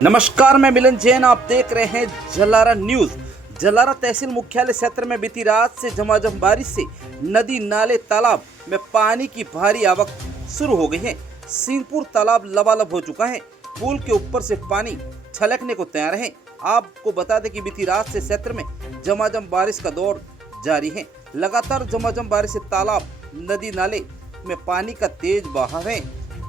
नमस्कार, मैं मिलन जैन। आप देख रहे हैं जलारा न्यूज। जलारा तहसील मुख्यालय क्षेत्र में बीती रात से झमाझम बारिश से नदी नाले तालाब में पानी की भारी आवक शुरू हो गई है। सिंहपुर तालाब लबालब हो चुका है। पुल के ऊपर से पानी छलकने को तैयार है। आपको बता दें कि बीती रात से क्षेत्र में झमाझम बारिश का दौर जारी है। लगातार झमाझम बारिश से तालाब नदी नाले में पानी का तेज बहाव है।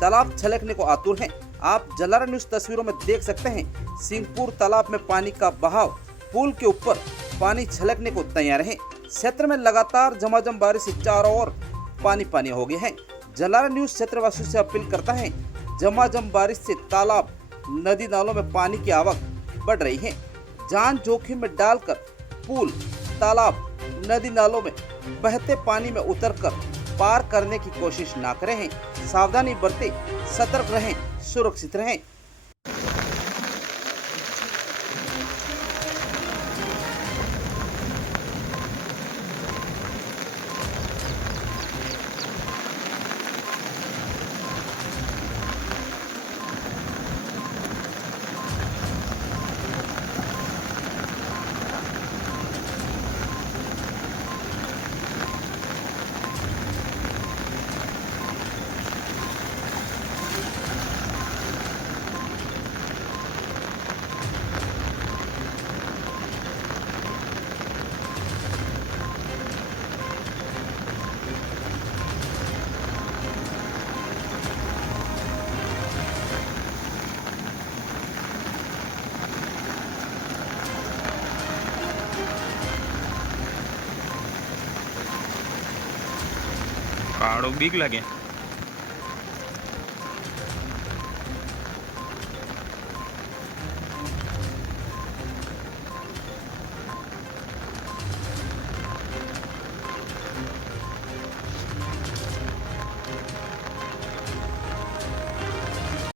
तालाब छलकने को आतुर है। आप जलारा न्यूज तस्वीरों में देख सकते हैं। सिंहपुर तालाब में पानी का बहाव, पुल के ऊपर पानी छलकने को तैयार है। क्षेत्र में लगातार झमाझम बारिश से चारों ओर पानी पानी हो गए हैं। जलारा न्यूज क्षेत्रवासियों से अपील करता है, झमाझम बारिश से तालाब नदी नालों में पानी की आवक बढ़ रही है। जान जोखिम में डालकर पुल तालाब नदी नालों में बहते पानी में उतरकर पार करने की कोशिश ना करें। सावधानी बरतें, सतर्क रहें, सुरक्षित रहें। કાળો બીક લાગે।